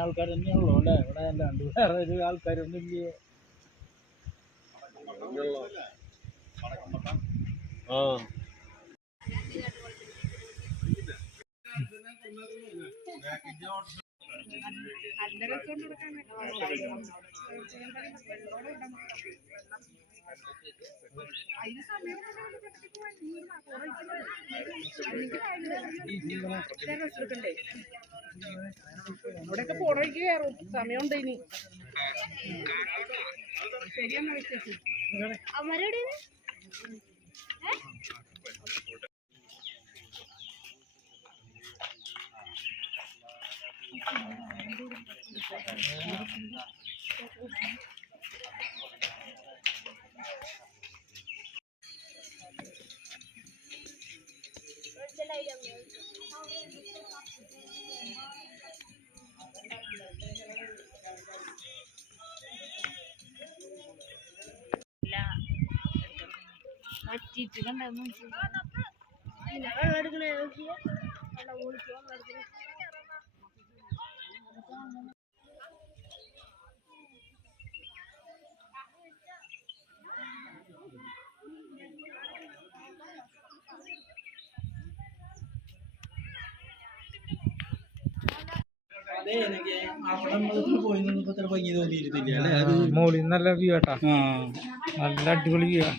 ആൾക്കാർ തന്നെയുള്ളൂ അല്ലേ? ഇവിടെ അല്ലാണ്ട് വേറെ ഒരു ആൾക്കാരൊന്നും ഇല്ലേ? ആ. നല്ല രസമുണ്ട് അതിന് സമയം എടുക്കണ്ടേ അവിടെയൊക്കെ പോണേക്ക് കയറും സമയമുണ്ട് ഇനി. ശരിയെന്നാ Thank അവരുടെ പറ്റിച്ച് കണ്ടോ വെള്ളം എടുക്കണേ വെള്ളം കുടിക്കുക വെള്ളം എടുക്കണേ മോളിൽ നല്ല വ്യൂ ആട്ടാ. നല്ല അടിപൊളി വ്യൂ ആ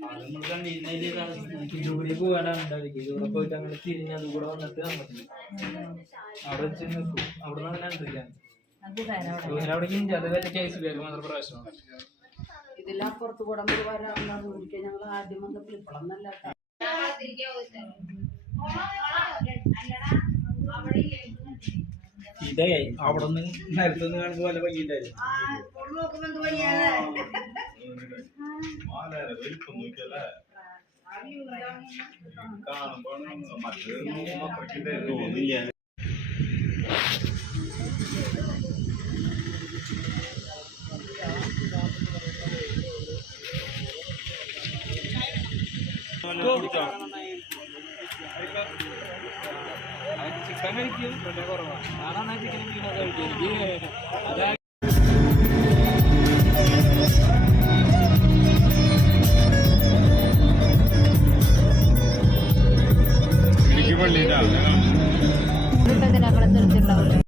മോളിൽ നമ്മൾ കണ്ടിരുന്നതിൽ ജൂലി പോകാനാണ് ഉണ്ടായിരിക്കും ഇവിടെ പോയിട്ട് അങ്ങനെ തിരിഞ്ഞ് അത് കൂടെ വന്നിട്ട് അങ്ങോട്ട് അവിടെ വെച്ച് നിൽക്കും അവിടെ നിന്ന് അങ്ങനെ ഉണ്ടിരിക്കാൻ ഇതിലപ്പുറത്ത് കുടമ്പ് ഒരിക്കൽ ഞങ്ങൾ ആദ്യം നല്ല ഇതേ അവിടെ നിന്ന് നേരത്തെ നിന്ന് കാണുമ്പോൾ നല്ല ഭംഗി ഉണ്ടായിരുന്നു. ചിക്കൻ കഴിക്കും പിന്നെ കുറവാണ് ഞാനാണ് നിർത്തിയിട്ടുണ്ടാവില്ല